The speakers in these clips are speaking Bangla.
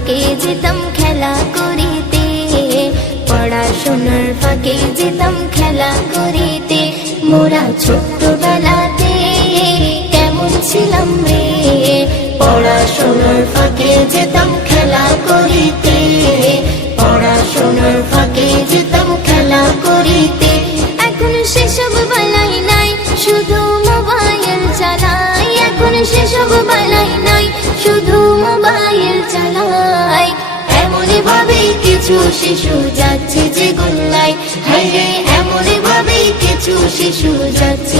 ফাঁকে যেতাম খেলা করিতে। পড়াশোনার ফাঁকে যেতাম খেলা করিতে। মোরা ছোট্টবেলাতে কেমন ছিলাম রে? পড়াশোনার ফাঁকে যেতাম ভাবে কিছু শিশু যাচ্ছে যে গোল্লায়। হাইরে এমন ভাবে কিছু শিশু যাচ্ছে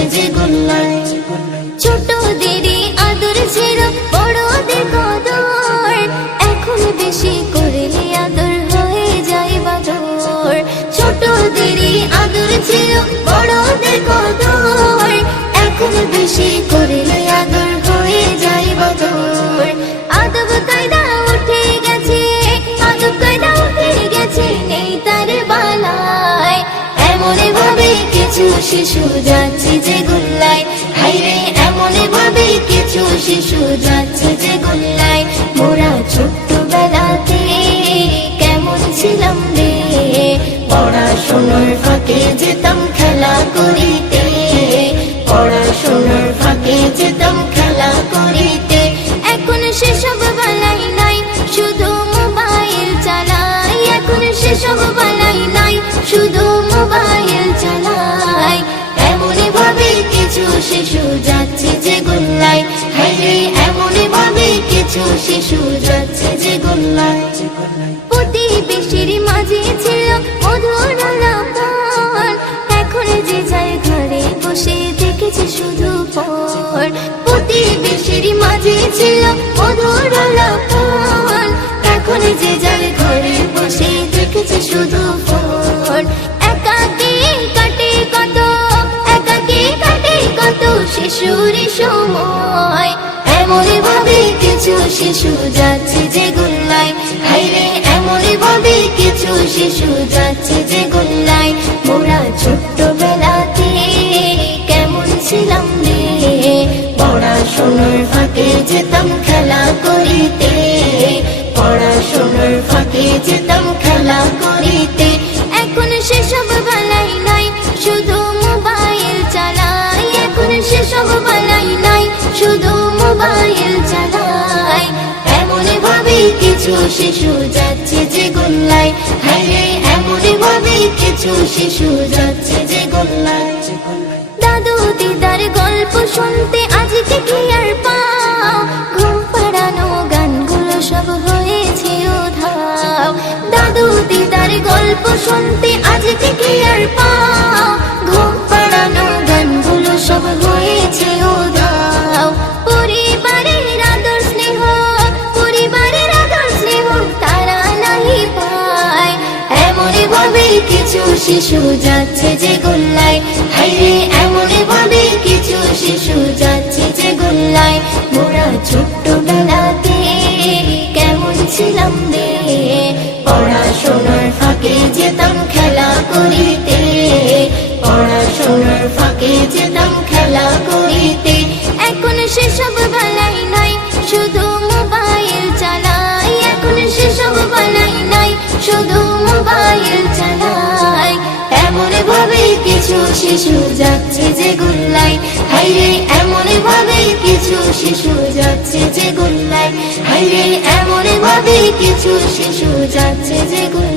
যাচ্ছে যে গোল্লায়। হাইরে এমন ভাবে কিছু শিশু যাচ্ছে যে গোল্লায়। মোরা ছোট্টবেলাতে শিশু যাচ্ছে যে গোল্লায়। শিশু যাচ্ছে যে গোল্লায়। হাইরে এমন ভাবে কিছু শিশু যাচ্ছে যে গোল্লায়। মোরা ছোট্ট বেলাতে কেমন ছিলাম রে? পড়াশোনার ফাঁকে যেতাম খেলা করিতে। পড়াশোনার ফাঁকে যেতাম খেলা কিছু শিশু যাচ্ছে যে গোল্লায়। হাইরে এমন ভাবে কিছু শিশু যাচ্ছে যে গোল্লায়। দাদু দিদার গল্প শুনতে আজকে কি শিশু যাচ্ছে যে গোল্লায়। হাইরে, এমন ভাবে কিছু শিশু যাচ্ছে যে গোল্লায়। মোরা ছোট্টবেলাতে কেমন ছিলাম রে? পড়াশোনার ফাঁকে যেতাম, খেলা করিতে শিশু যাচ্ছে যে গোল্লায়। হাইরে এমন ভাবে কিছু শিশু যাচ্ছে যে গোল্লায়। হাইরে এমন ভাবে কিছু শিশু যাচ্ছে যে গোল্লায়।